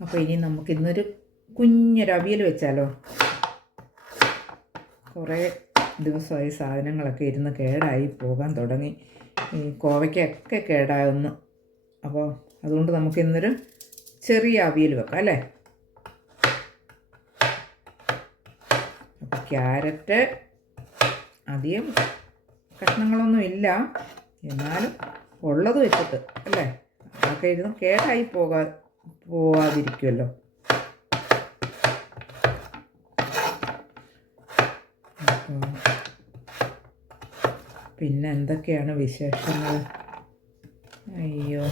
അപ്പോൾ ഇനി നമുക്കിന്നൊരു കുഞ്ഞൊരു അവിയൽ വെച്ചാലോ? കുറേ ദിവസമായി സാധനങ്ങളൊക്കെ ഇരുന്ന് കേടായി പോകാൻ തുടങ്ങി. ഈ കോവയ്ക്കൊക്കെ കേടായൊന്ന്. അപ്പോൾ അതുകൊണ്ട് നമുക്കിന്നൊരു ചെറിയ അവിയൽ വെക്കാം അല്ലേ? അപ്പോൾ ക്യാരറ്റ് അധികം കഷ്ണങ്ങളൊന്നും ഇല്ല, എന്നാലും ഉള്ളത് വെച്ചിട്ട് അല്ലേ, അതൊക്കെ ഇരുന്ന് കേടായി പോവാതിരിക്കുമല്ലോ. പിന്നെ എന്തൊക്കെയാണ് വിശേഷങ്ങൾ? അയ്യോ,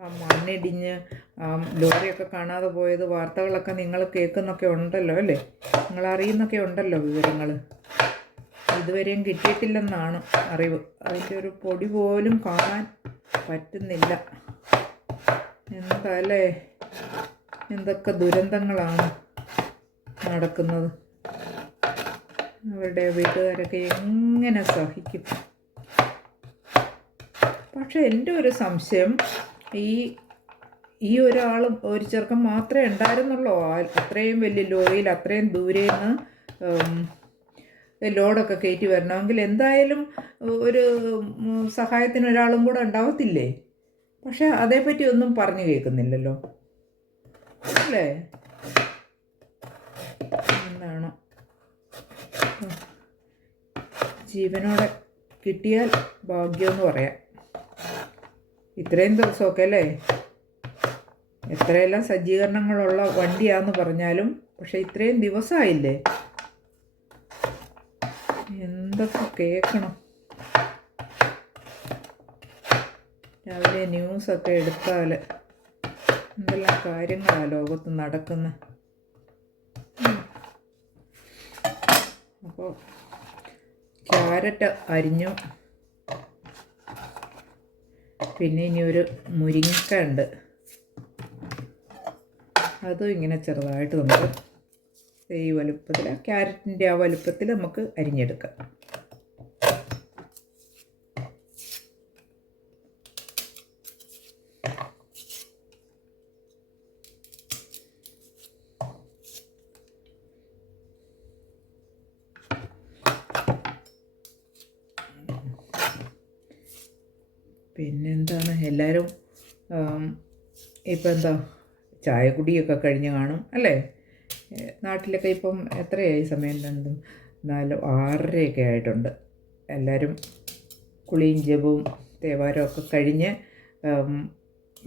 ആ മണ്ണിടിഞ്ഞ് ആ ലോറിയൊക്കെ കാണാതെ പോയത് വാർത്തകളൊക്കെ നിങ്ങൾ കേൾക്കുന്നൊക്കെ ഉണ്ടല്ലോ അല്ലേ? നിങ്ങൾ അറിയുന്നൊക്കെ ഉണ്ടല്ലോ വിവരങ്ങൾ. ഇതുവരെയും കിട്ടിയിട്ടില്ലെന്നാണ് അറിവ്. അതിൻ്റെ ഒരു പൊടി പോലും കാണാൻ പറ്റുന്നില്ല. എന്താ അല്ലേ, എന്തൊക്കെ ദുരന്തങ്ങളാണ് നടക്കുന്നത്. അവരുടെ വീട്ടുകാരൊക്കെ എങ്ങനെ സഹിക്കും? പക്ഷെ എൻ്റെ ഒരു സംശയം, ഈ ഒരാളും ഒരു ചെറുക്കൻ മാത്രമേ ഉണ്ടായിരുന്നുള്ളൂ അത്രയും വലിയ ലോറിയിൽ അത്രയും ദൂരെ നിന്ന് ലോഡൊക്കെ കയറ്റി വരണമെങ്കിൽ എന്തായാലും ഒരു സഹായത്തിന് ഒരാളും കൂടെ ഉണ്ടാവത്തില്ലേ? പക്ഷെ അതേപ്പറ്റി ഒന്നും പറഞ്ഞു കേൾക്കുന്നില്ലല്ലോ അല്ലേ? എന്താണ്, ജീവനോടെ കിട്ടിയാൽ ഭാഗ്യമെന്ന് പറയാം. ഇത്രയും ദിവസമൊക്കെ അല്ലേ, എത്രയെല്ലാം സജ്ജീകരണങ്ങളുള്ള വണ്ടിയാന്ന് പറഞ്ഞാലും പക്ഷെ ഇത്രയും ദിവസമായില്ലേ, എന്തൊക്കെ കേൾക്കണം. രാവിലെ ന്യൂസൊക്കെ എടുത്താൽ എന്തെല്ലാം കാര്യങ്ങളാണ് ലോകത്ത് നടക്കുന്നത്. അപ്പോൾ ക്യാരറ്റ് അരിഞ്ഞു. പിന്നെ ഇനി ഒരു മുരിങ്ങക്ക ഉണ്ട്, അതും ഇങ്ങനെ ചെറുതായിട്ട് നമുക്ക് ഈ വലുപ്പത്തിൽ, ക്യാരറ്റിൻ്റെ ആ വലുപ്പത്തിൽ നമുക്ക് അരിഞ്ഞെടുക്കാം. പിന്നെന്താണ്, എല്ലാവരും ഇപ്പം എന്താ ചായക്കുടിയൊക്കെ കഴിഞ്ഞ് കാണും അല്ലേ? നാട്ടിലൊക്കെ ഇപ്പം എത്രയായി സമയം? 6:30 ആയിട്ടുണ്ട്. എല്ലാവരും കുളിയും ജപവും തേവാരമൊക്കെ കഴിഞ്ഞ്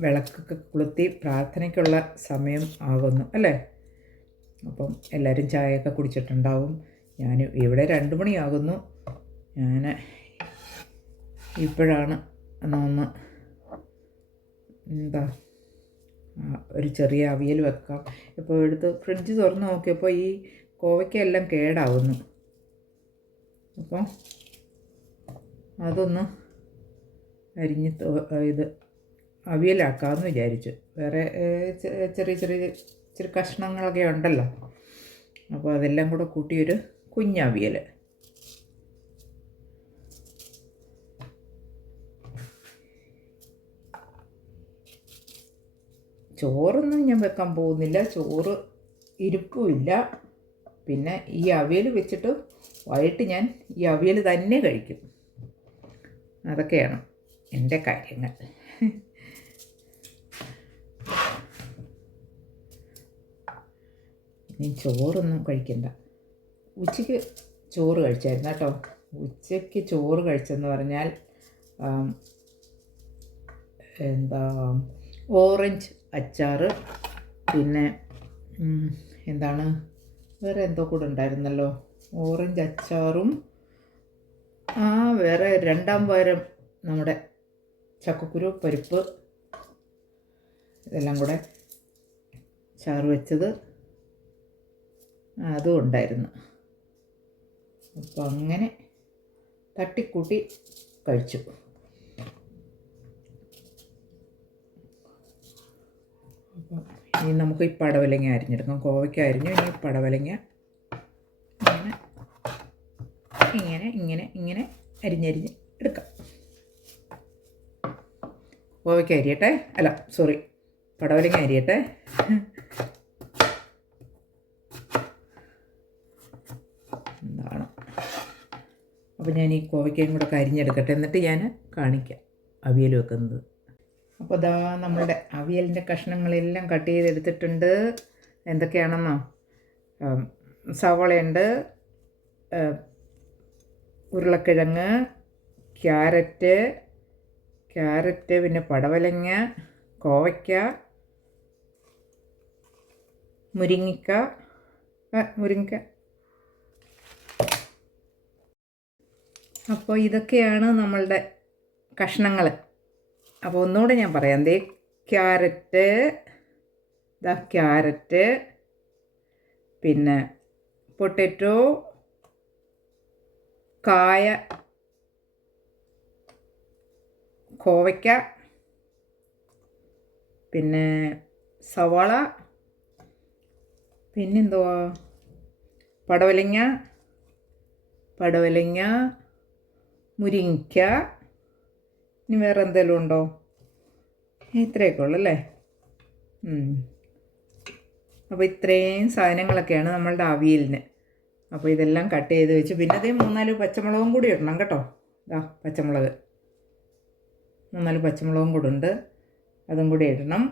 വിളക്കൊക്കെ കൊളുത്തി പ്രാർത്ഥനയ്ക്കുള്ള സമയം ആകുന്നു അല്ലേ? അപ്പം എല്ലാവരും ചായയൊക്കെ കുടിച്ചിട്ടുണ്ടാവും. ഞാൻ ഇവിടെ 2 മണിയാകുന്നു. ഞാൻ ഇപ്പോഴാണ് ഒന്ന് എന്താ ഒരു ചെറിയ അവിയൽ വെക്കാം. ഇപ്പോൾ എടുത്ത് ഫ്രിഡ്ജ് തുറന്ന് നോക്കിയപ്പോൾ ഈ കോവയ്ക്കെല്ലാം കേടാവുന്നു. അപ്പോൾ അതൊന്ന് അരിഞ്ഞ് ഇത് അവിയലാക്കാമെന്ന് വിചാരിച്ചു. വേറെ ചെറിയ കഷ്ണങ്ങളൊക്കെ ഉണ്ടല്ലോ, അപ്പോൾ അതെല്ലാം കൂടെ കൂട്ടിയൊരു കുഞ്ഞവിയൽ. ചോറൊന്നും ഞാൻ വെക്കാൻ പോകുന്നില്ല, ചോറ് ഇരിപ്പുമില്ല. പിന്നെ ഈ അവിയൽ വെച്ചിട്ട് വൈകിട്ട് ഞാൻ ഈ അവിയൽ തന്നെ കഴിക്കും. അതൊക്കെയാണ് എൻ്റെ കാര്യങ്ങൾ. ഇനി ചോറൊന്നും കഴിക്കണ്ട. ഉച്ചയ്ക്ക് ചോറ് കഴിച്ചായിരുന്നു കേട്ടോ. ഉച്ചയ്ക്ക് ചോറ് കഴിച്ചെന്ന് പറഞ്ഞാൽ എന്താ, ഓറഞ്ച് അച്ചാറ്, പിന്നെ എന്താണ് വേറെ എന്തോ കൂടെ ഉണ്ടായിരുന്നല്ലോ, ഓറഞ്ച് അച്ചാറും വേറെ 2ാം വാരം നമ്മുടെ ചക്കക്കുരു പരിപ്പ് ഇതെല്ലാം കൂടെ ചാറ് വെച്ചത് അതും ഉണ്ടായിരുന്നു. അപ്പോൾ അങ്ങനെ തട്ടിക്കൂട്ടി കഴിച്ചു. അപ്പം ഇനി നമുക്ക് ഈ പടവലങ്ങ അരിഞ്ഞെടുക്കാം. കോവയ്ക്ക അരിഞ്ഞു, ഇനി പടവലങ്ങ ഇങ്ങനെ അരിഞ്ഞരിഞ്ഞ് എടുക്കാം. കോവയ്ക്ക അരിയട്ടെ, അല്ല സോറി, പടവലങ്ങ അരിയട്ടെ. എന്താണ്, അപ്പോൾ ഞാൻ ഈ കോവയ്ക്കയും കൂടെ അരിഞ്ഞെടുക്കട്ടെ, എന്നിട്ട് ഞാൻ കാണിക്കാം അവിയൽ വെക്കുന്നത്. അപ്പോൾ ഇതാ നമ്മളുടെ അവിയലിൻ്റെ കഷ്ണങ്ങളെല്ലാം കട്ട് ചെയ്തെടുത്തിട്ടുണ്ട്. എന്തൊക്കെയാണെന്നോ, സവോളയുണ്ട്, ഉരുളക്കിഴങ്ങ്, ക്യാരറ്റ്, പിന്നെ പടവലങ്ങ, കോവയ്ക്ക, മുരിങ്ങ. അപ്പോൾ ഇതൊക്കെയാണ് നമ്മളുടെ കഷ്ണങ്ങൾ. അപ്പോൾ ഒന്നുകൂടെ ഞാൻ പറയാം. ക്യാരറ്റ്, പിന്നെ പൊട്ടറ്റോ, കായ, കോവയ്ക്ക, പിന്നെ സവാള, പിന്നെന്തുവാ, പടവലങ്ങ, മുരിങ്ങ. ഇനി വേറെ എന്തെങ്കിലും ഉണ്ടോ? ഇത്രയൊക്കെ ഉള്ളു അല്ലേ? അപ്പോൾ ഇത്രയും സാധനങ്ങളൊക്കെയാണ് നമ്മളുടെ അവിയലിന്. അപ്പോൾ ഇതെല്ലാം കട്ട് ചെയ്ത് വെച്ച്, പിന്നെ അതേ 3-4 പച്ചമുളകും കൂടി ഇടണം കേട്ടോ. പച്ചമുളക് 3-4 പച്ചമുളകും കൂടെ ഉണ്ട്, അതും കൂടി ഇടണം.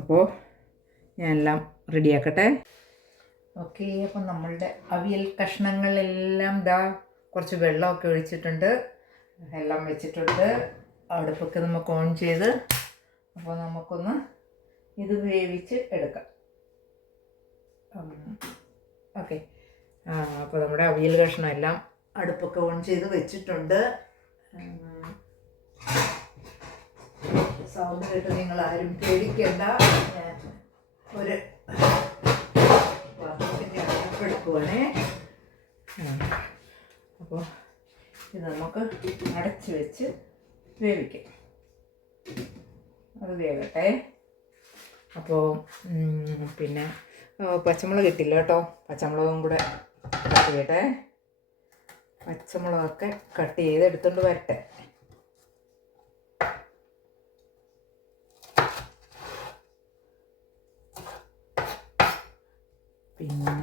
അപ്പോൾ ഞാൻ എല്ലാം റെഡിയാക്കട്ടെ. ഓക്കെ, അപ്പം നമ്മളുടെ അവിയൽ കഷ്ണങ്ങളെല്ലാം കുറച്ച് വെള്ളമൊക്കെ ഒഴിച്ചിട്ടുണ്ട്, എല്ലാം വെച്ചിട്ടുണ്ട്. അടുപ്പൊക്കെ നമുക്ക് ഓൺ ചെയ്ത്, അപ്പോൾ നമുക്കൊന്ന് ഇത് വേവിച്ച് എടുക്കാം. ഓക്കെ, അപ്പോൾ നമ്മുടെ അവിയൽ കഷ്ണം എല്ലാം അടുപ്പൊക്കെ ഓൺ ചെയ്ത് വെച്ചിട്ടുണ്ട്. സൗണ്ട് കേട്ട് നിങ്ങൾ ആരും പേടിക്കേണ്ട. ഞാൻ ഒരു പാത്രത്തിൻ്റെ അടുപ്പെടുക്കുവാണേ. അപ്പോൾ ഇത് നമുക്ക് അടച്ച് വെച്ച് വേവിക്കാം. അത് വേവട്ടെ. അപ്പോൾ പിന്നെ പച്ചമുളക് ഇട്ടില്ല കേട്ടോ, പച്ചമുളകും കൂടെ കട്ട് ചെയ്യട്ടെ. പച്ചമുളകൊക്കെ കട്ട് ചെയ്ത് എടുത്തുകൊണ്ട് വരട്ടെ. പിന്നെ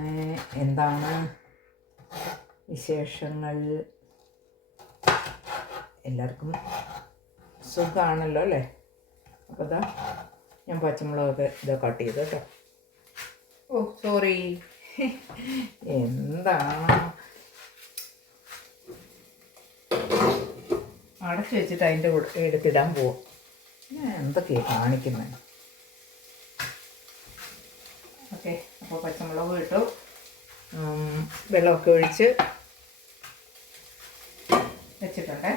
എന്താണ് വിശേഷങ്ങൾ? എല്ലാവർക്കും സുഖമാണല്ലോ അല്ലേ? അപ്പോൾ ഞാൻ പച്ചമുളകൊക്കെ കട്ട് ചെയ്തു കേട്ടോ. ഓ സോറി, എന്താണ് അടച്ച് വെച്ചിട്ട് അതിൻ്റെ കൂടെ എടുത്തിടാൻ പോവും. ഞാൻ എന്തൊക്കെയാണ് കാണിക്കുന്നത്? ഓക്കെ, അപ്പോൾ പച്ചമുളക് ഇട്ടു, വെള്ളമൊക്കെ ഒഴിച്ച് വെച്ചിട്ടുണ്ട്.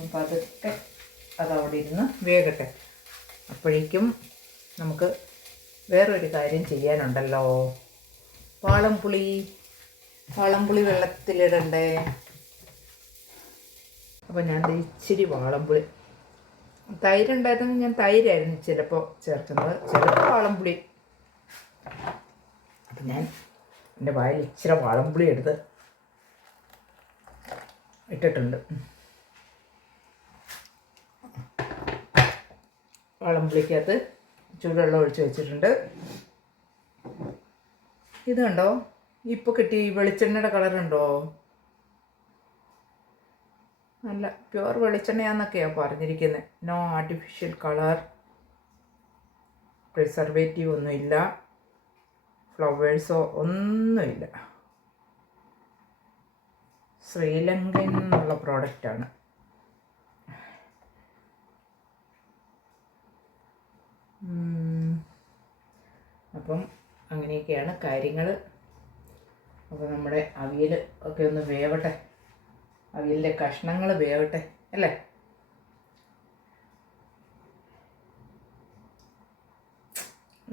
അപ്പം അതൊക്കെ അതവിടെ ഇരുന്ന് വേകട്ടെ. അപ്പോഴേക്കും നമുക്ക് വേറൊരു കാര്യം ചെയ്യാനുണ്ടല്ലോ. വാളംപുളി വെള്ളത്തിലിടണ്ടേ? അപ്പോൾ ഞാൻ ഇച്ചിരി വാളംപുളി, തൈരുണ്ടായിരുന്നു, ഞാൻ തൈരായിരുന്നു ചിലപ്പോൾ ചേർക്കുന്നത്, ചിലപ്പോൾ വാളംപുളി. അപ്പം ഞാൻ എൻ്റെ വായിൽ ഇച്ചിരി വാളംപുളി എടുത്ത് ഇട്ടിട്ടുണ്ട്. വാളംപുളിക്കകത്ത് ചൂടുവെള്ളം ഒഴിച്ച് വെച്ചിട്ടുണ്ട്. ഇത് കണ്ടോ, ഇപ്പോൾ കിട്ടി വെളിച്ചെണ്ണയുടെ കളറുണ്ടോ? നല്ല പ്യുവർ വെളിച്ചെണ്ണയാന്നൊക്കെയാണ് പറഞ്ഞിരിക്കുന്നത്. നോ ആർട്ടിഫിഷ്യൽ കളർ, പ്രിസർവേറ്റീവ് ഒന്നുമില്ല, ഫ്ലവേഴ്സോ ഒന്നുമില്ല. ശ്രീലങ്കൻ എന്നുള്ള പ്രോഡക്റ്റാണ്. അപ്പം അങ്ങനെയൊക്കെയാണ് കാര്യങ്ങൾ. അപ്പോൾ നമ്മുടെ അവിയൽ ഒക്കെ ഒന്ന് വേവട്ടെ, അവിയലിൻ്റെ കഷ്ണങ്ങൾ വേവട്ടെ അല്ലേ?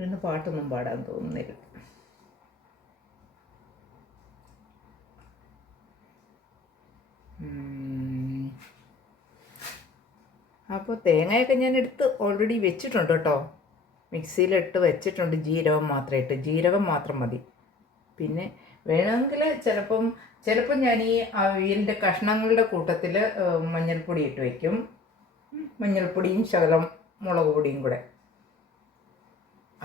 ഇന്ന് പാട്ടൊന്നും പാടാൻ തോന്നുന്നില്ല. അപ്പോൾ തേങ്ങയൊക്കെ ഞാൻ എടുത്ത് ഓൾറെഡി വെച്ചിട്ടുണ്ട് കേട്ടോ, മിക്സിയിലിട്ട് വെച്ചിട്ടുണ്ട്. ജീരകം മാത്രം മതി. പിന്നെ വേണമെങ്കിൽ ചിലപ്പം ഞാൻ ഈ അവിയലിൻ്റെ കഷ്ണങ്ങളുടെ കൂട്ടത്തിൽ മഞ്ഞൾപ്പൊടി ഇട്ട് വയ്ക്കും. മഞ്ഞൾപ്പൊടിയും ശകലം മുളക് പൊടിയും കൂടെ.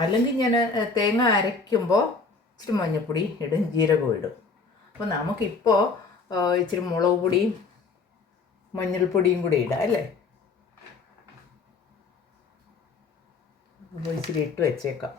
അല്ലെങ്കിൽ ഞാൻ തേങ്ങ അരയ്ക്കുമ്പോൾ ഇച്ചിരി മഞ്ഞൾപ്പൊടി ഇടും, ജീരകവും ഇടും. അപ്പോൾ നമുക്കിപ്പോൾ ഇച്ചിരി മുളക് പൊടിയും മഞ്ഞൾപ്പൊടിയും കൂടി ഇടാം അല്ലേ. അപ്പോൾ ഇച്ചിരി ഇട്ട് വെച്ചേക്കാം.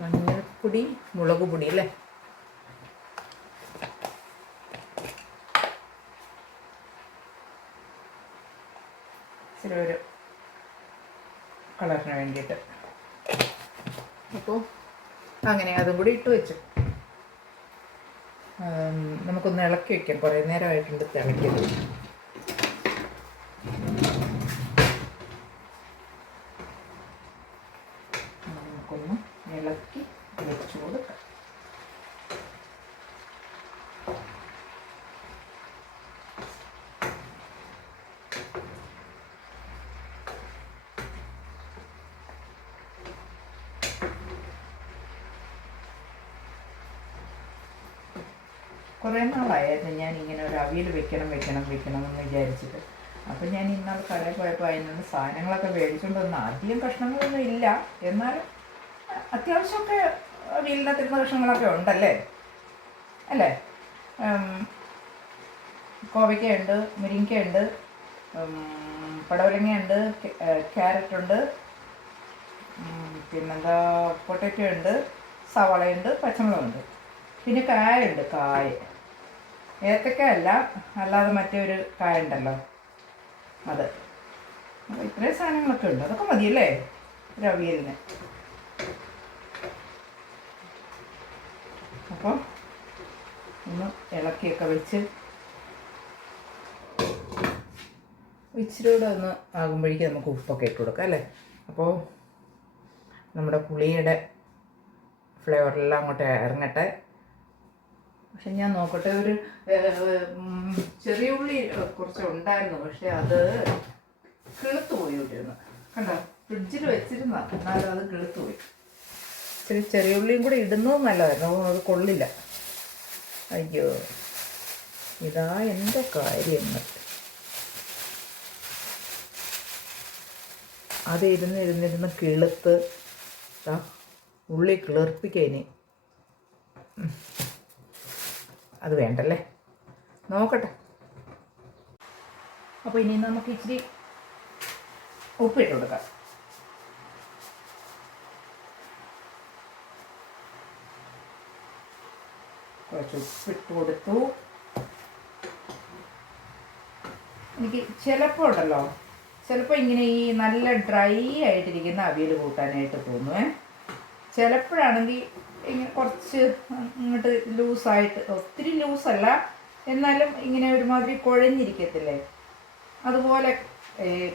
മഞ്ഞൾപ്പൊടി, മുളക് പൊടി അല്ലേ. ഇച്ചിരി ഒരു കളറിന് വേണ്ടിയിട്ട്. അപ്പോൾ അങ്ങനെ അതും കൂടി ഇട്ട് വെച്ചു. നമുക്കൊന്ന് ഇളക്കി വയ്ക്കാം. കുറേ നേരമായിട്ടുണ്ട് തിളയ്ക്കുന്നത്. നമുക്കൊന്ന് ഇളക്കി വെച്ചു കൊടുക്കാം. കുറേ നാളായിരുന്നു ഞാൻ ഇങ്ങനെ ഒരു അവിയൽ വെക്കണം എന്ന് വിചാരിച്ചിട്ട്. അപ്പം ഞാൻ ഇന്നാൾ കടയിൽ പോയപ്പോൾ അതിനുള്ള സാധനങ്ങളൊക്കെ മേടിച്ചുകൊണ്ട് വന്ന് അധികം കഷ്ണങ്ങളൊന്നും ഇല്ല, എന്നാലും അത്യാവശ്യമൊക്കെ അവിയലിനകത്തിരുന്ന കഷ്ണങ്ങളൊക്കെ ഉണ്ടല്ലേ അല്ലേ. കോവയ്ക്കയുണ്ട്, മുരിങ്ങയ്ക്കയുണ്ട്, പടവലങ്ങയുണ്ട്, ക്യാരറ്റുണ്ട്, പിന്നെന്താ പൊട്ടറ്റോ ഉണ്ട്, സവാളയുണ്ട്, പച്ചമുളകുണ്ട്, പിന്നെ കായുണ്ട്. ഏത്തക്ക അല്ല, അല്ലാതെ മറ്റൊരു കായ ഉണ്ടല്ലോ അത്. അപ്പോൾ ഇത്രയും സാധനങ്ങളൊക്കെ ഉണ്ട്. അതൊക്കെ മതിയല്ലേ ഒരു അവിയലിന്. അപ്പോൾ ഒന്ന് ഇളക്കിയൊക്കെ വെച്ച് ഇച്ചിരി കൂടെ ഒന്ന് ആകുമ്പോഴേക്കും നമുക്ക് ഉപ്പൊക്കെ ഇട്ട് കൊടുക്കാം അല്ലേ. അപ്പോൾ നമ്മുടെ പുളിയുടെ ഫ്ലേവറെല്ലാം അങ്ങോട്ട് ഇറങ്ങട്ടെ. പക്ഷെ ഞാൻ നോക്കട്ടെ, ഒരു ചെറിയ ഉള്ളി കുറച്ച് ഉണ്ടായിരുന്നു, പക്ഷെ അത് കിളുത്ത് പോയി വിട്ടിരുന്നു. കണ്ടോ, ഫ്രിഡ്ജിൽ വെച്ചിരുന്ന, എന്നാലും അത് കിളുത്ത് പോയി. ഇച്ചിരി ചെറിയ ഉള്ളിയും കൂടി ഇടുന്നതും നല്ലതായിരുന്നു. അത് കൊള്ളില്ല. അയ്യോ, ഇതാ എൻ്റെ കാര്യങ്ങൾ. അത് ഇരുന്നിരുന്ന് കിളുത്ത് ഉള്ളി കിളിർപ്പിക്കതിന്. അത് വേണ്ടല്ലേ, നോക്കട്ടെ. അപ്പോൾ ഇനി നമുക്ക് ഇച്ചിരി ഉപ്പിട്ട് കൊടുക്കാം. കുറച്ച് ഉപ്പിട്ട് കൊടുത്തു. എനിക്ക് ചിലപ്പോൾ ഉണ്ടല്ലോ, ചിലപ്പോൾ ഇങ്ങനെ ഈ നല്ല ഡ്രൈ ആയിട്ടിരിക്കുന്ന അവിയൽ കൂട്ടാനായിട്ട് തോന്നുവേ. ചിലപ്പോഴാണെങ്കിൽ ഇങ്ങനെ കുറച്ച് ഇങ്ങോട്ട് ലൂസായിട്ട്, ഒത്തിരി ലൂസല്ല എന്നാലും ഇങ്ങനെ ഒരുമാതിരി കുഴഞ്ഞിരിക്കത്തില്ലേ, അതുപോലെ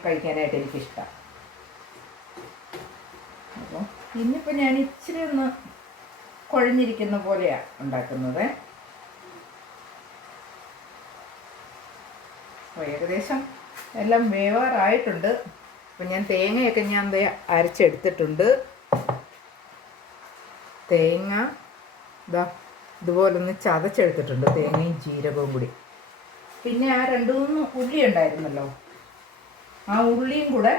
കഴിക്കാനായിട്ട് എനിക്കിഷ്ടം. അപ്പോൾ ഇന്നിപ്പോൾ ഞാൻ ഇച്ചിരി ഒന്ന് കുഴഞ്ഞിരിക്കുന്ന പോലെയാണ് ഉണ്ടാക്കുന്നത്. അപ്പോൾ ഏകദേശം എല്ലാം വേവാറായിട്ടുണ്ട്. അപ്പം ഞാൻ തേങ്ങയൊക്കെ ഞാൻ അരച്ചെടുത്തിട്ടുണ്ട്. തേങ്ങ ഇതുപോലൊന്ന് ചതച്ചെടുത്തിട്ടുണ്ട്, തേങ്ങയും ജീരകവും കൂടി. പിന്നെ ആ 2-3 ഉള്ളി ഉണ്ടായിരുന്നല്ലോ, ആ ഉള്ളിയും കൂടെ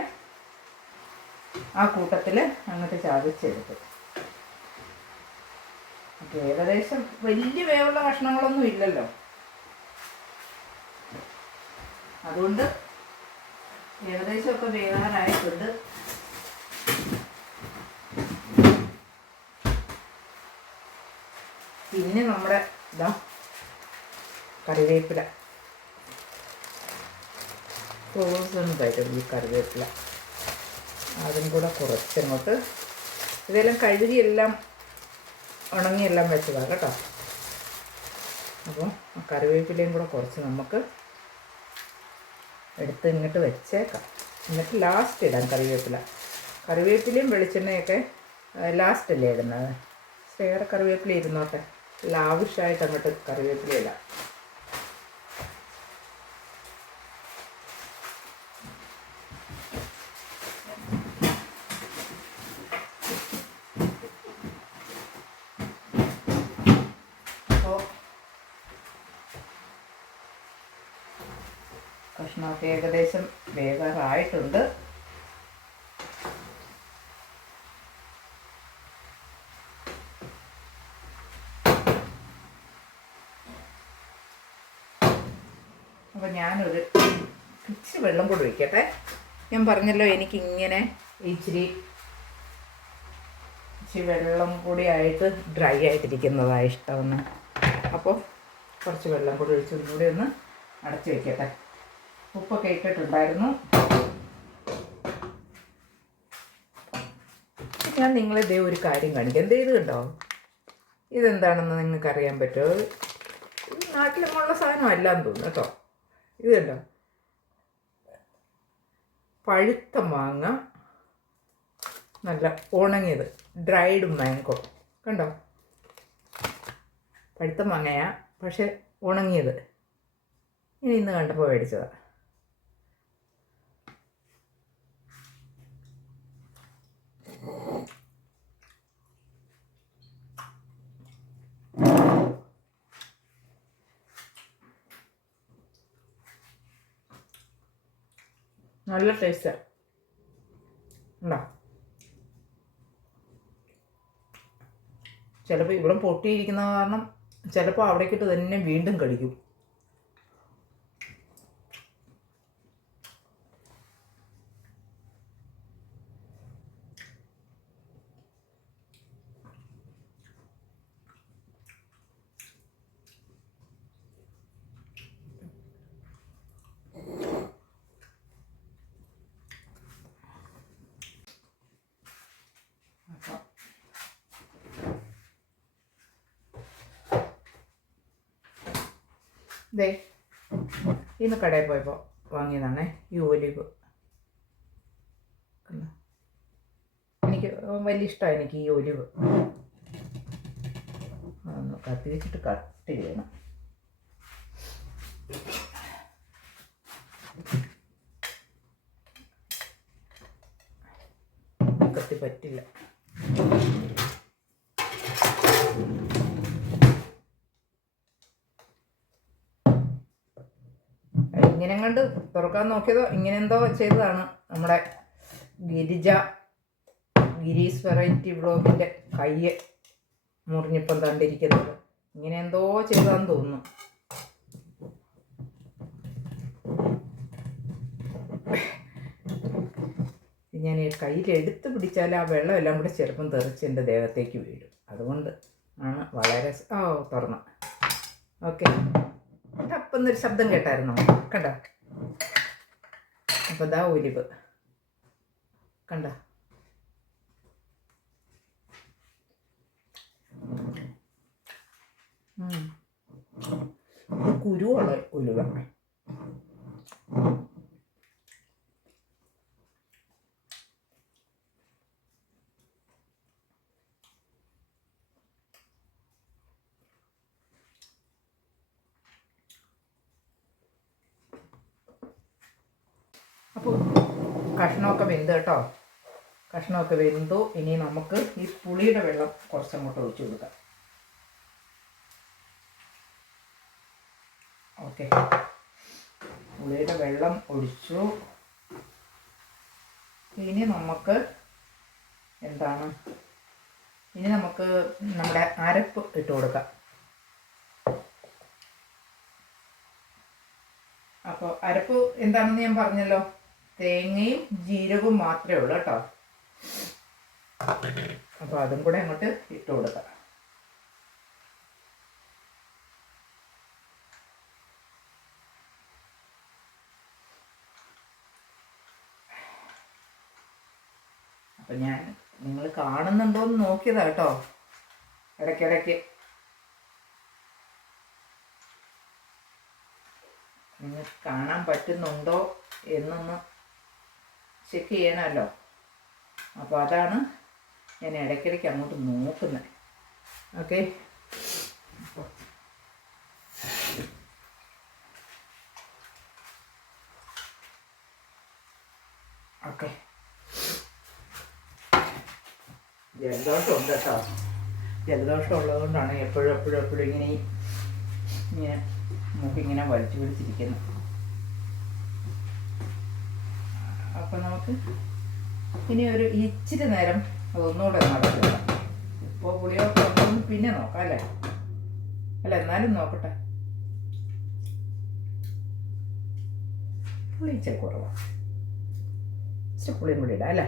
ആ കൂട്ടത്തിൽ അങ്ങോട്ട് ചതച്ചെടുത്ത്. അപ്പോൾ ഏകദേശം വലിയ വേവുള്ള കഷ്ണങ്ങളൊന്നും ഇല്ലല്ലോ, അതുകൊണ്ട് ഏകദേശമൊക്കെ വേവാറായിട്ടുണ്ട്. പിന്നെ നമ്മുടെ കറിവേപ്പില തരും, ഈ കറിവേപ്പില അതും കൂടെ കുറച്ചങ്ങോട്ട്. ഇതെല്ലാം കഴുകി എല്ലാം ഉണങ്ങിയെല്ലാം വെച്ചതാണ് കേട്ടോ. അപ്പോൾ കറിവേപ്പിലയും കൂടെ കുറച്ച് നമുക്ക് എടുത്ത് ഇങ്ങോട്ട് വെച്ചേക്കാം. എന്നിട്ട് ലാസ്റ്റ് ഇടാം കറിവേപ്പിലയും വെളിച്ചെണ്ണയൊക്കെ ലാസ്റ്റല്ലേ ഇടുന്നത്. വേറെ കറിവേപ്പില ഇരുന്നോട്ടെ, ലാവിഷായിട്ട് അങ്ങോട്ട് കറിവേപ്പിലയില്ല. കഷ്ണമൊക്കെ ഏകദേശം വേകാറായിട്ടുണ്ട്. അപ്പോൾ ഞാനൊരു ഇച്ചിരി വെള്ളം കൂടി ഒഴിക്കട്ടെ. ഞാൻ പറഞ്ഞല്ലോ എനിക്കിങ്ങനെ ഇച്ചിരി വെള്ളം കൂടി ആയിട്ട് ഡ്രൈ ആയിട്ടിരിക്കുന്നതാണ് ഇഷ്ടമെന്ന്. അപ്പോൾ കുറച്ച് വെള്ളം കൂടി ഒഴിച്ച് ഒന്നുകൂടി ഒന്ന് അടച്ച് വയ്ക്കട്ടെ. ഉപ്പൊക്കെ ഇട്ടിട്ടുണ്ടായിരുന്നു. ഞാൻ നിങ്ങളെ ദേ ഒരു കാര്യം കാണിക്കാം. എന്ത് ചെയ്ത് കണ്ടോ? ഇതെന്താണെന്ന് നിങ്ങൾക്ക് അറിയാൻ പറ്റുമോ? നാട്ടിലുള്ള സാധനമല്ലാന്ന് തോന്നുന്നു കേട്ടോ. ഇത് കണ്ടോ? പഴുത്ത മാങ്ങ, നല്ല ഉണങ്ങിയത്, ഡ്രൈഡ് മാംഗോ കണ്ടോ? പഴുത്ത മാങ്ങയാ, പക്ഷെ ഉണങ്ങിയത്. ഇന്ന് കണ്ടപ്പോൾ മേടിച്ചതാണ്. നല്ല ടേസ്റ്റാണ്. ഉണ്ടോ? ചിലപ്പോൾ ഇവിടെ പൊട്ടിയിരിക്കുന്ന കാരണം ചിലപ്പോൾ അവിടേക്കിട്ട് തന്നെ വീണ്ടും കടിക്കും. ദേ ഇന്ന് കടയിൽ പോയപ്പോൾ വാങ്ങിയതാണേ ഈ ഒലിവ്. എനിക്ക് വലിയ ഇഷ്ടമാണ് എനിക്ക് ഈ ഒലിവ്. അതൊന്ന് കത്തി വെച്ചിട്ട് കട്ട് ചെയ്യണം. കത്തി പറ്റില്ല. ഇങ്ങനെ കണ്ട് തുറക്കാൻ നോക്കിയതോ ഇങ്ങനെ എന്തോ ചെയ്തതാണ് നമ്മുടെ ഗിരീസ് വെറൈറ്റി വ്ളോഗിൻ്റെ കയ്യ് മുറിഞ്ഞിപ്പം കണ്ടിരിക്കുന്നത്. ഇങ്ങനെ എന്തോ ചെയ്തതാന്ന് തോന്നുന്നു. ഞാൻ കയ്യിലെടുത്ത് പിടിച്ചാൽ ആ വെള്ളം എല്ലാം കൂടെ ചെറുപ്പം തെറിച്ച് എൻ്റെ ദേഹത്തേക്ക് വീഴും. അതുകൊണ്ട് ആണ് വളരെ തുറന്നു. ഓക്കെ, ടപ്പെന്നൊരു ശബ്ദം കേട്ടായിരുന്നോ? കണ്ടോ? അപ്പോൾ ദാ ഒലിവ് കണ്ടോ? കുരുവുള്ള ഒലിവ. അപ്പോൾ കഷ്ണമൊക്കെ വെന്ത് കേട്ടോ. കഷ്ണമൊക്കെ വെന്തു. ഇനി നമുക്ക് ഈ പുളിയുടെ വെള്ളം കുറച്ചങ്ങോട്ട് ഒഴിച്ചു കൊടുക്കാം. ഓക്കെ, പുളിയുടെ വെള്ളം ഒഴിച്ചു. ഇനി നമുക്ക് നമ്മുടെ അരപ്പ് ഇട്ട് കൊടുക്കാം. അപ്പോൾ അരപ്പ് എന്താണെന്ന് ഞാൻ പറഞ്ഞല്ലോ. തേങ്ങയും ജീരകവും മാത്രമേ ഉള്ളൂ കേട്ടോ. അപ്പോൾ അതും കൂടെ അങ്ങോട്ട് ഇട്ട് കൊടുക്കാം. അപ്പം ഞാൻ നിങ്ങൾ കാണുന്നുണ്ടോയെന്ന് നോക്കിയതാ കേട്ടോ. ഇടയ്ക്കിടയ്ക്ക് നിങ്ങൾക്ക് കാണാൻ പറ്റുന്നുണ്ടോ എന്നൊന്ന് ചെക്ക് ചെയ്യണമല്ലോ. അപ്പോൾ അതാണ് ഞാൻ ഇടയ്ക്കിടയ്ക്ക് അങ്ങോട്ട് നോക്കുന്നത്. Okay, okay. ജലദോഷം ഉണ്ട് കേട്ടോ. ജലദോഷം ഉള്ളതുകൊണ്ടാണ് എപ്പോഴും ഇങ്ങനെ മൂക്കിങ്ങനെ വലിച്ചു പിടിച്ചിരിക്കുന്നത്. അപ്പം നമുക്ക് ഇനി ഒരു ഇച്ചിരി നേരം അതൊന്നുകൂടെ നടക്കുക. ഇപ്പോൾ പുളിയൊക്കെ ഉണ്ടെന്ന് പിന്നെ നോക്കാം അല്ലേ? അല്ല എന്നാലും നോക്കട്ടെ. പുളി ഇച്ചിരി കുറവാണ്, ഇച്ചിരി പുളിയും കൂടി ഇടാം അല്ലേ?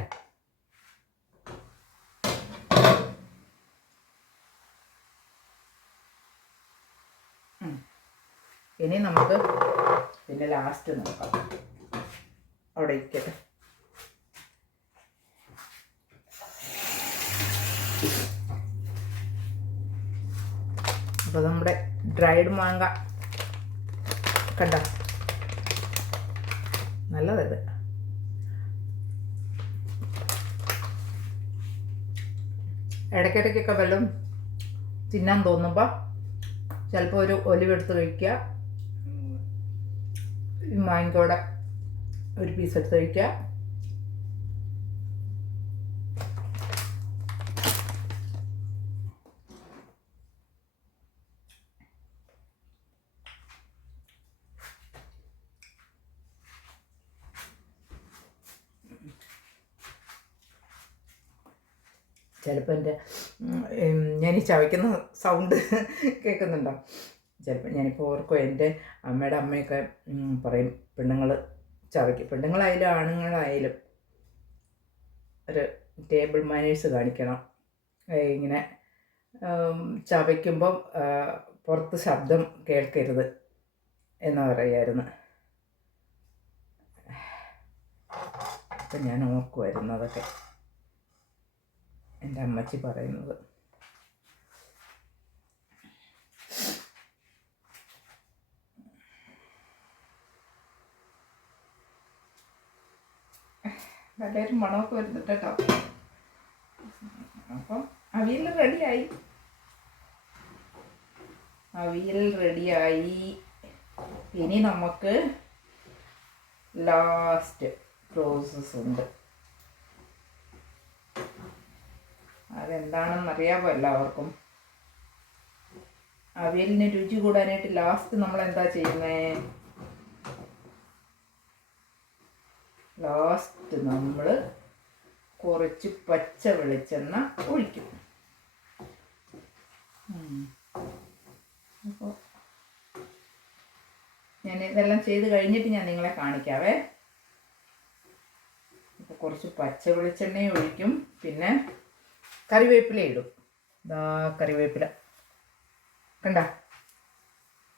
ഇനി നമുക്ക് പിന്നെ ലാസ്റ്റ് നോക്കാം. അവിടെ ഇരിക്കട്ടെ. അപ്പോൾ നമ്മുടെ ഡ്രൈഡ് മാങ്ങ കണ്ട നല്ലത്. ഇടയ്ക്കിടയ്ക്കൊക്കെ വല്ലതും തിന്നാൻ തോന്നുമ്പോൾ ചിലപ്പോൾ ഒരു ഒലിവെടുത്ത് കഴിക്കുക, മാങ്ങയോടെ ഒരു പീസ് എടുത്ത് കഴിക്കുക. ചിലപ്പോൾ ഞാൻ ഈ ചവയ്ക്കുന്ന സൗണ്ട് കേൾക്കുന്നുണ്ടോ? ചിലപ്പോൾ ഞാനിപ്പോൾ ഓർക്കും, എൻ്റെ അമ്മയുടെ അമ്മയൊക്കെ പറയും പെണ്ണുങ്ങൾ ചവയ്ക്കും, പെണ്ണുങ്ങളായാലും ആണുങ്ങളായാലും ഒരു ടേബിൾ മാനേഴ്സ് കാണിക്കണം. ഇങ്ങനെ ചവയ്ക്കുമ്പം പുറത്ത് ശബ്ദം കേൾക്കരുത് എന്ന് പറയുമായിരുന്നു. അപ്പം ഞാൻ ഓർക്കുമായിരുന്നു അതൊക്കെ എൻ്റെ അമ്മച്ചി പറയുന്നത്. നല്ലൊരു മണമൊക്കെ വരുന്നുണ്ട് കേട്ടോ. അപ്പം അവിയൽ റെഡിയായി. ഇനി നമുക്ക് ലാസ്റ്റ് പ്രോസസ് ഉണ്ട്. അതെന്താണെന്ന് അറിയാമോ എല്ലാവർക്കും? അവിയലിന് രുചി കൂടാനായിട്ട് ലാസ്റ്റ് നമ്മൾ എന്താ ചെയ്യുന്നത്? ലാസ്റ്റ് നമ്മൾ കുറച്ച് പച്ച വെളിച്ചെണ്ണ ഒഴിക്കും. അപ്പോൾ ഞാൻ ഇതെല്ലാം ചെയ്ത് കഴിഞ്ഞിട്ട് ഞാൻ നിങ്ങളെ കാണിക്കാവേ. അപ്പോൾ കുറച്ച് പച്ച വെളിച്ചെണ്ണയും ഒഴിക്കും, പിന്നെ കറിവേപ്പില ഇടും. കറിവേപ്പില കണ്ട,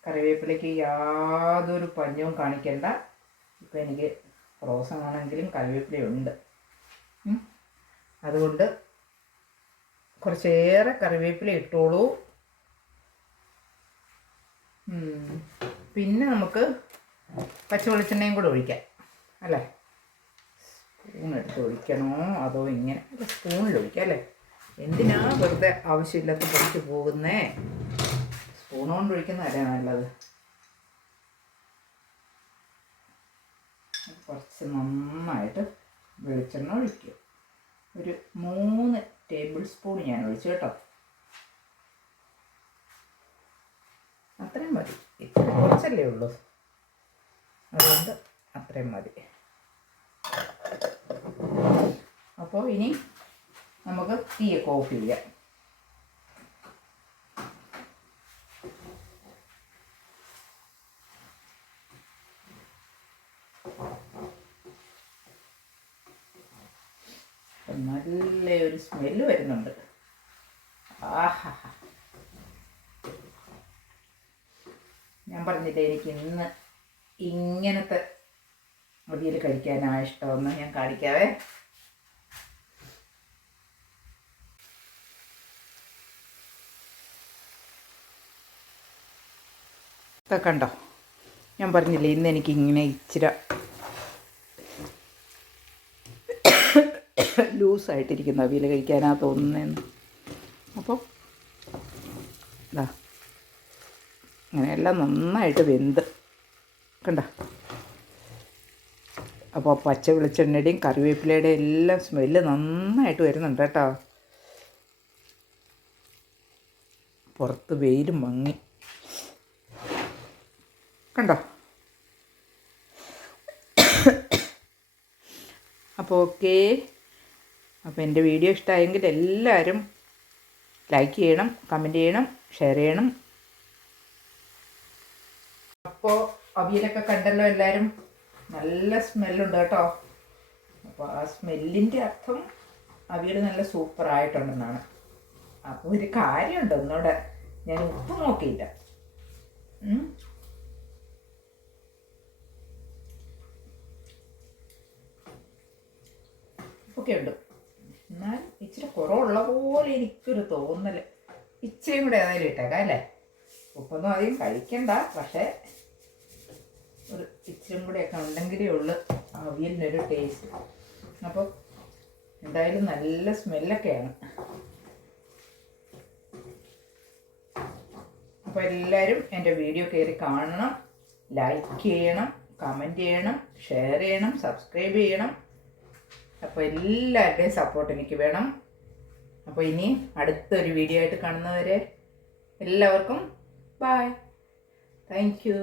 കറിവേപ്പിലയ്ക്ക് യാതൊരു പഞ്ഞവും കാണിക്കണ്ട. ഇപ്പം എനിക്ക് റോസമാണെങ്കിലും കറിവേപ്പിലയുണ്ട്, അതുകൊണ്ട് കുറച്ചേറെ കറിവേപ്പില ഇട്ടോളൂ. പിന്നെ നമുക്ക് പച്ച വെളിച്ചെണ്ണയും കൂടെ ഒഴിക്കാം അല്ലേ? സ്പൂൺ എടുത്ത് ഒഴിക്കണോ അതോ ഇങ്ങനെ സ്പൂണിൽ ഒഴിക്കാം അല്ലേ? എന്തിനാ വെറുതെ ആവശ്യമില്ലാത്ത പൊടിച്ച് പോകുന്നേ? സ്പൂൺ കൊണ്ട് ഒഴിക്കുന്നതല്ലേ നല്ലത്. കുറച്ച് നന്നായിട്ട് വെളിച്ചെണ്ണ ഒഴിക്കുക. ഒരു 3 ടേബിൾ സ്പൂൺ ഞാൻ ഒഴിച്ചു കേട്ടോ. അത്രയും മതി, ഇത്ര കുറച്ചല്ലേ ഉള്ളൂ, അതുകൊണ്ട് അത്രയും മതി. അപ്പോൾ ഇനി നമുക്ക് തീയൊക്കെ ഓഫ് ചെയ്യാം. നല്ലൊരു സ്മെല്ല് വരുന്നുണ്ട്. ആഹാ, ഞാൻ പറഞ്ഞില്ലേ എനിക്ക് ഇന്ന് ഇങ്ങനത്തെ അവിയൽ കഴിക്കാനാണ് ഇഷ്ടമെന്ന്. ഞാൻ കാണിക്കാവേ. കണ്ടോ, ഞാൻ പറഞ്ഞില്ലേ ഇന്ന് എനിക്ക് ഇങ്ങനെ ഇച്ചിരി ലൂസായിട്ടിരിക്കുന്ന അവിയൽ കഴിക്കാനാ തോന്നുന്നതെന്ന്. അപ്പോൾ ഇതാ അങ്ങനെയെല്ലാം നന്നായിട്ട് വെന്ത് കണ്ട. അപ്പോൾ പച്ച വെളിച്ചെണ്ണയുടെയും കറിവേപ്പിലയുടെയും എല്ലാം സ്മെല്ല് നന്നായിട്ട് വരുന്നുണ്ട് കേട്ടോ. പുറത്ത് വെയിലും മങ്ങി കണ്ടോ. അപ്പോൾ ഓക്കേ. അപ്പോൾ എൻ്റെ വീഡിയോ ഇഷ്ടമായെങ്കിൽ എല്ലാവരും ലൈക്ക് ചെയ്യണം, കമൻറ്റ് ചെയ്യണം, ഷെയർ ചെയ്യണം. അപ്പോൾ അവിയലൊക്കെ കണ്ടല്ലോ എല്ലാവരും, നല്ല സ്മെല്ലുണ്ട് കേട്ടോ. അപ്പോൾ ആ സ്മെല്ലിൻ്റെ അർത്ഥം അവിയൽ നല്ല സൂപ്പറായിട്ടുണ്ടെന്നാണ്. അപ്പോൾ ഒരു കാര്യമുണ്ട്, ഒന്നുകൂടെ ഞാൻ ഉപ്പ് നോക്കിയില്ല. ഉപ്പൊക്കെ ഉണ്ട്, എന്നാൽ ഇച്ചിരി കുറവുള്ള പോലെ എനിക്കൊരു തോന്നൽ. ഇച്ചിരിയും കൂടെ ഏതായാലും ഇട്ടേക്കാം അല്ലേ. ഉപ്പൊന്നും അധികം കഴിക്കണ്ട, പക്ഷേ ഒരു ഇച്ചിരിയും കൂടെയൊക്കെ ഉണ്ടെങ്കിലേ ഉള്ളു അവിയലിനൊരു ടേസ്റ്റ്. അപ്പോൾ എന്തായാലും നല്ല സ്മെല്ലൊക്കെയാണ്. അപ്പോൾ എല്ലാവരും എൻ്റെ വീഡിയോ കയറി കാണണം, ലൈക്ക് ചെയ്യണം, കമൻറ്റ് ചെയ്യണം, ഷെയർ ചെയ്യണം, സബ്സ്ക്രൈബ് ചെയ്യണം. അപ്പോൾ എല്ലാവരുടെയും സപ്പോർട്ട് എനിക്ക് വേണം. അപ്പോൾ ഇനി അടുത്തൊരു വീഡിയോ ആയിട്ട് കാണുന്നവരെ എല്ലാവർക്കും ബൈ. Thank you.